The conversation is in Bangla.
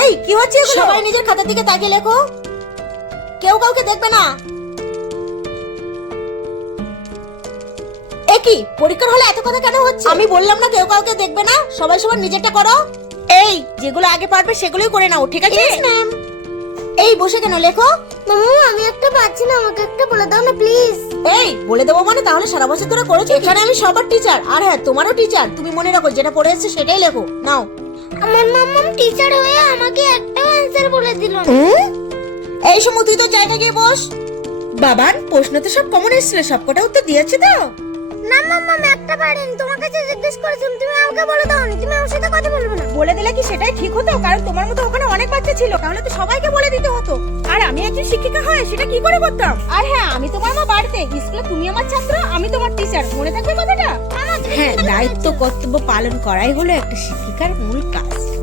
এই কি হচ্ছে এগুলো? সবাই নিজের খাতার দিকে তাকিয়ে লেখো, কেউ কাউকে দেখবে না। একই পরীক্ষার হলে এত কথা কেন হচ্ছে? আমি বললাম না কেউ কাউকে দেখবে না, সবাই সবার নিজেরটা করো। এই যেগুলো আগে পারবে সেগুলোই করে নাও, ঠিক আছে? ম্যাম। এই বসে কেন লেখো? মামু আমি একটা পাচ্ছি না, আমাকে একটা বলে দাও না প্লিজ। এই বলে দেবো মানে তাহলে সারা বছর ধরে করেছো? এখানে আমি সবার টিচার, আর হ্যাঁ তোমারও টিচার। তুমি মনে রাখো যেটা পড়ে এসেছে সেটাই লেখো। নাও। আমার মাম্মা টিচার হয়ে আমাকে একটা অ্যানসার বলে দিল না। এই সময় তুই তো জায়গায় গিয়ে বস। বাবান প্রশ্ন তো সব কমন এসেছিল, সবকটা উত্তর দিয়েছে তো? না মাম্মা আমি একটা পারিনি, তোমার কাছে জিজ্ঞেস করেছিলাম, তুমি আমাকে বলে দাওনি, তুমি আমার সাথে কথা বলবে না। বলে দিলে কি সেটাই ঠিক হতো? কারণ তোমার মতো ওখানে অনেক বাচ্চা ছিল, তাহলে তো সবাইকে বলে দিতে হতো। আর আমি একজন শিক্ষিকা হয় সেটা কি করে করতাম? আর হ্যাঁ আমি তোমার মা বাড়িতে, স্কুলে তুমি আমার ছাত্র, আমি তোমার টিচার, মনে থাকবে কথাটা? হ্যাঁ, দায়িত্ব কর্তব্য পালন করাই হলো একটা শিক্ষিকার মূল কাজ।